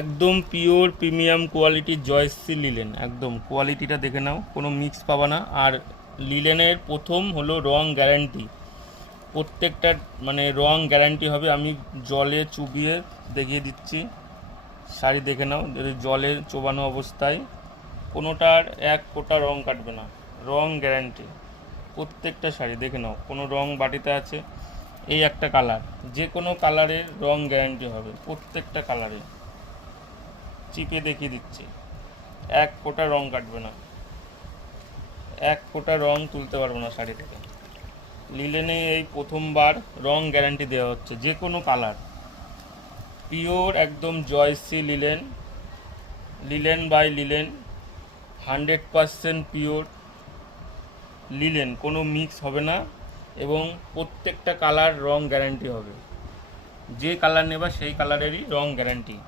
একদম pure premium কোয়ালিটির Jayashree linen, একদম কোয়ালিটিটা দেখে নাও, কোনো মিক্স পাবা না। আর লিলেনের প্রথম হলো রং গ্যারান্টি, প্রত্যেকটা মানে রং গ্যারান্টি হবে। আমি জলে চুবিয়ে দেখিয়ে দিচ্ছি, শাড়ি দেখে নাও, যদি জলে চোবানো অবস্থায় কোনোটার এক ফোঁটা রং কাটবে না, রং গ্যারান্টি। প্রত্যেকটা শাড়ি দেখে নাও, কোনো রং বাটিতে আছে, এই একটা কালার, যে কোনো কালারের রং গ্যারান্টি হবে, প্রত্যেকটা কালারে। চিপে দেখিয়ে দিচ্ছি, এক ফোঁটা রং কাটবে না, এক ফোঁটা রং তুলতে পারবো না শাড়ি থেকে। লিলেনে এই প্রথমবার রং গ্যারান্টি দেওয়া হচ্ছে, যে কোনো কালার, পিওর একদম Joyshree linen, linen by linen, 100% pure linen, কোনো মিক্স হবে না। এবং প্রত্যেকটা কালার রং গ্যারান্টি হবে, যে কালার নেবা সেই কালারেরই রং গ্যারান্টি।